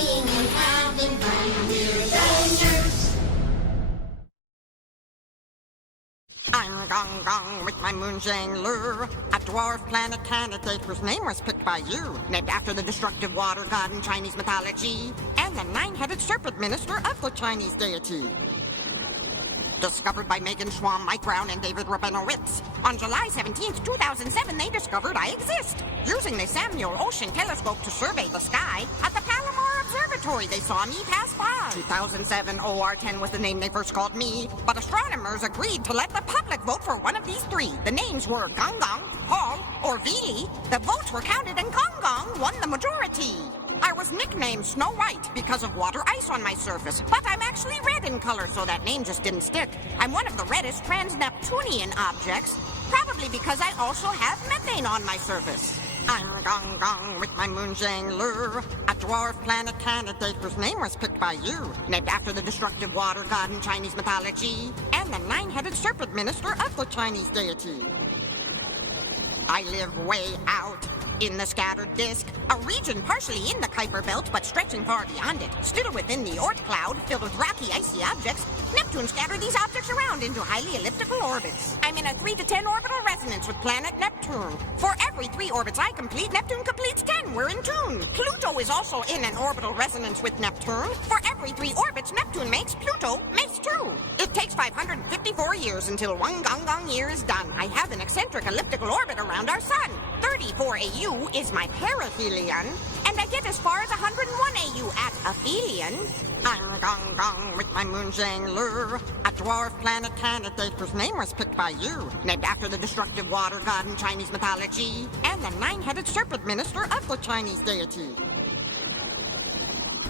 playing and having fun. We're Avengers. I'm Gong Gong with my Moonjang lure, a dwarf planet candidate whose name was picked by you, named after the destructive water god in Chinese mythology, and the nine-headed serpent minister of the Chinese deity. Discovered by Megan Schwam, Mike Brown, and David Rabinowitz. On July 17th, 2007, they discovered I exist. Using the Samuel Ocean Telescope to survey the sky, at the Palomar Observatory, they saw me pass by. 2007 OR-10 was the name they first called me, but astronomers agreed to let the public vote for one of these three. The names were Gong Gong, Hall, or Vili. The votes were counted, and Gong Gong won the majority. I was nicknamed Snow White because of water ice on my surface, but I'm actually red in color, so that name just didn't stick. I'm one of the reddest trans-Neptunian objects, probably because I also have methane on my surface. I'm Gong Gong with my Moonjang lure, a dwarf planet candidate whose name was picked by you, named after the destructive water god in Chinese mythology, and the nine-headed serpent minister of the Chinese deity. I live way out in the scattered disk, a region partially in the Kuiper Belt but stretching far beyond it. Still within the Oort cloud, filled with rocky, icy objects, Neptune scattered these objects around into highly elliptical orbits. I'm in a 3 to 10 orbital resonance with planet Neptune. For every 3 orbits I complete, Neptune completes 10. We're in tune. Pluto is also in an orbital resonance with Neptune. For every 3 orbits Neptune makes, Pluto makes 2. It takes 554 years until one Gong Gong year is done. I have an eccentric elliptical orbit around our sun. 34 AU is my perihelion, and I get as far as 101 AU at aphelion. I'm Gong Gong with my Moonjang lure, a dwarf planet candidate whose name was picked by you, named after the destructive water god in Chinese mythology, and the nine-headed serpent minister of the Chinese deity.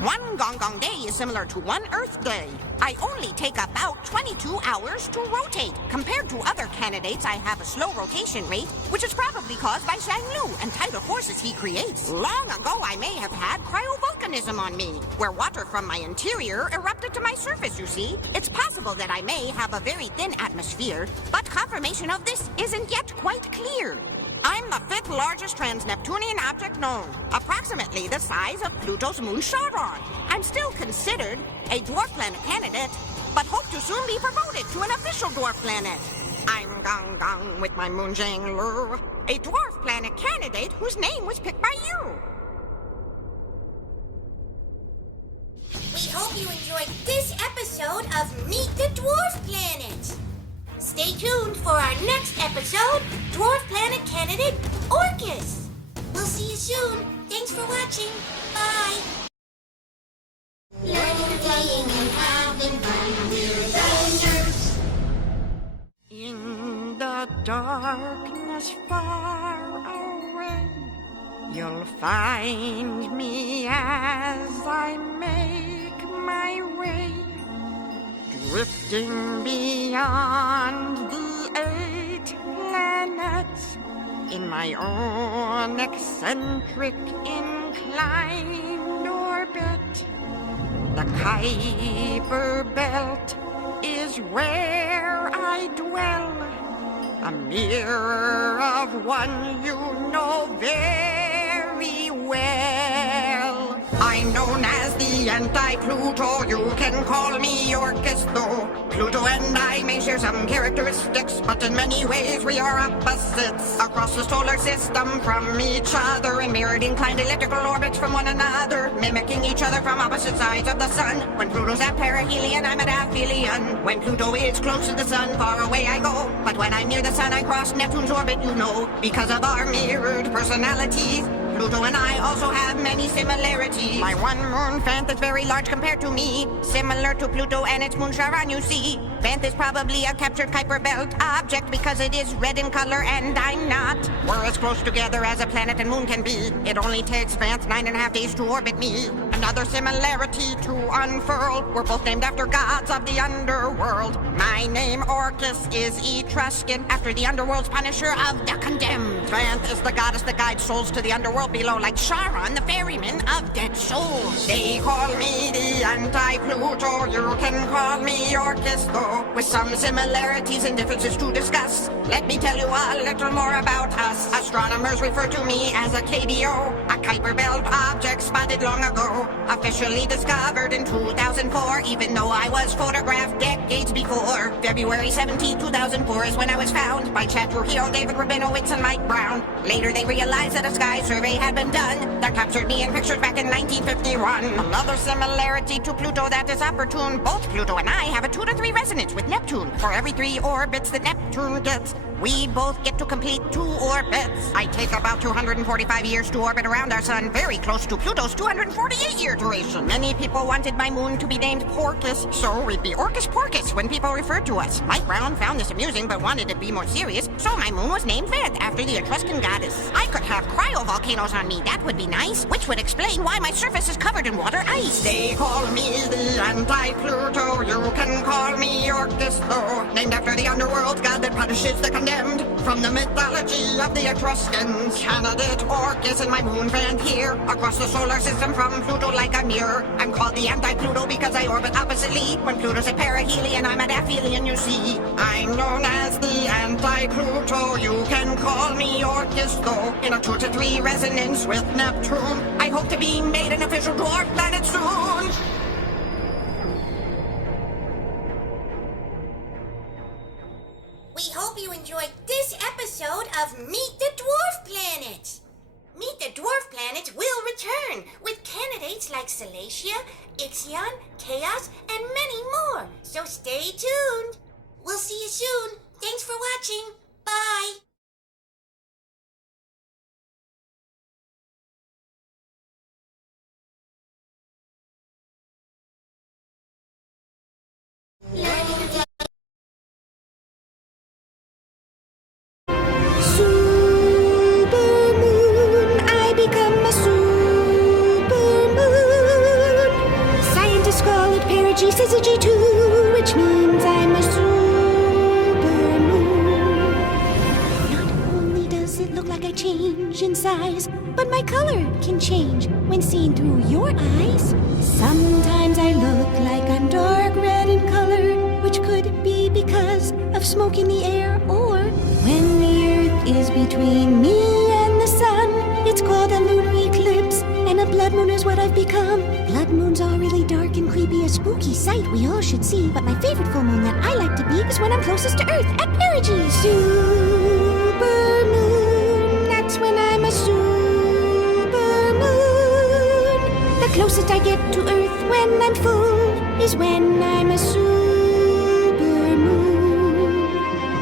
One Gong Gong day is similar to one Earth day. I only take about 22 hours to rotate. Compared to other candidates, I have a slow rotation rate, which is probably caused by Shang Lu and tidal forces he creates. Long ago, I may have had cryovolcanism on me, where water from my interior erupted to my surface, you see. It's possible that I may have a very thin atmosphere, but confirmation of this isn't yet quite clear. I'm the 5th largest trans-Neptunian object known, approximately the size of Pluto's moon Charon. I'm still considered a dwarf planet candidate, but hope to soon be promoted to an official dwarf planet. I'm Gong Gong with my Moonjang lure, a dwarf planet candidate whose name was picked by you. We hope you enjoyed this episode of Meet the Dwarf Planet. Stay tuned for our next episode, Dwarf Planet candidate Orcus. We'll see you soon. Thanks for watching. Bye. Learning, playing, and having fun. We're Avengers. In the darkness far away, you'll find me as I make my way, drifting beyond the 8 planets in my own eccentric inclined orbit. The Kuiper Belt is where I dwell, a mirror of one you know very well. I'm known as the anti-Pluto, you can call me Orcus though. Pluto and I may share some characteristics, but in many ways we are opposites. Across the solar system from each other, in mirrored inclined elliptical orbits from one another, mimicking each other from opposite sides of the sun. When Pluto's at perihelion, I'm at aphelion. When Pluto is close to the sun, far away I go. But when I'm near the sun, I cross Neptune's orbit, you know, because of our mirrored personalities. Pluto and I also have many similarities. My one moon, Vanth, is very large compared to me. Similar to Pluto and its moon Charon, you see. Vanth is probably a captured Kuiper Belt object because it is red in color and I'm not. We're as close together as a planet and moon can be. It only takes Vanth 9.5 days to orbit me. Another similarity to unfurl. We're both named after gods of the underworld. My name, Orcus, is Etruscan, after the underworld's punisher of the condemned. Vanth is the goddess that guides souls to the underworld below, like Charon, the ferryman of dead souls. They call me the anti-Pluto, you can call me Orcus though, with some similarities and differences to discuss. Let me tell you a little more about us. Astronomers refer to me as a KBO, a Kuiper Belt object spotted long ago. Officially discovered in 2004, even though I was photographed decades before. February 17, 2004 is when I was found by Chat Trujillo, David Rabinowitz, and Mike Brown. Later they realized that a sky survey had been done that captured me in pictures back in 1951. Another similarity to Pluto that is opportune. Both Pluto and I have a 2 to 3 resonance with Neptune. For every 3 orbits that Neptune gets, we both get to complete 2 orbits. I take about 245 years to orbit around our sun, very close to Pluto's 248-year duration. Many people wanted my moon to be named Porcus, so we'd be Orcus Porcus when people referred to us. Mike Brown found this amusing but wanted to be more serious, so my moon was named Ved, after the Etruscan goddess. I could have cryovolcanoes on me, that would be nice, which would explain why my surface is covered in water ice. They call me the anti-Pluto, you can call me Orcus, though, named after the underworld god that punishes the condemned. From the mythology of the Etruscans, candidate Orcus and my moon band here, across the solar system from Pluto like a mirror. I'm called the anti-Pluto because I orbit oppositely. When Pluto's at perihelion, I'm at aphelion, you see. I'm known as the anti-Pluto, you can call me Orcus, though, in a 2 to 3 resonance with Neptune. I hope to be made an official dwarf planet soon. We hope you enjoyed this episode of Meet the Dwarf Planet. Meet the Dwarf Planet will return with candidates like Salacia, Ixion, Chaos, and many more. So stay tuned. We'll see you soon. Thanks for watching. Bye. Supermoon, I become a supermoon. Scientists call it perigee syzygy 2, which means I'm a supermoon. Not only does it look like I change in size, but my color can change when seen through your eyes. Sometimes I look like I'm dark red in color, which could be because of smoke in the air, or when the earth is between me and the sun, it's called a lunar eclipse, and a blood moon is what I've become. Blood moons are really dark and creepy, a spooky sight we all should see, but my favorite full moon that I like to be is when I'm closest to Earth, at perigee. Supermoon, that's when I'm a supermoon. The closest I get to Earth when I'm full is when I'm a supermoon.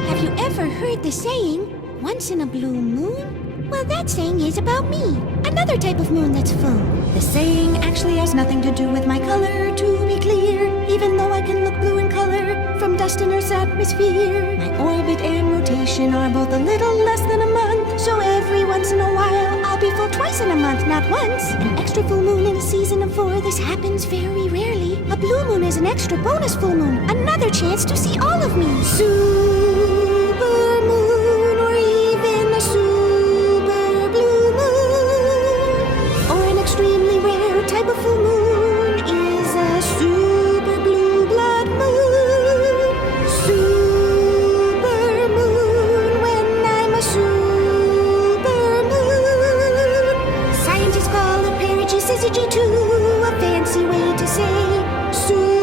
Have you ever heard the saying, once in a blue moon? Well, that saying is about me, another type of moon that's full. The saying actually has nothing to do with my color, to be clear, even though I can look blue in color from dust in Earth's atmosphere. My orbit and rotation are both a little less than a month, so every once in a while I'll be full twice in a month, not once. An extra full moon in a season of 4, this happens very rarely. A blue moon is an extra bonus full moon, another chance to see all of me. Supermoon, or even a super blue moon, or an extremely rare type of full moon is a super blue blood moon. Supermoon, when I'm a supermoon. Scientists call it perigee syzygy 2, a fancy way to say super.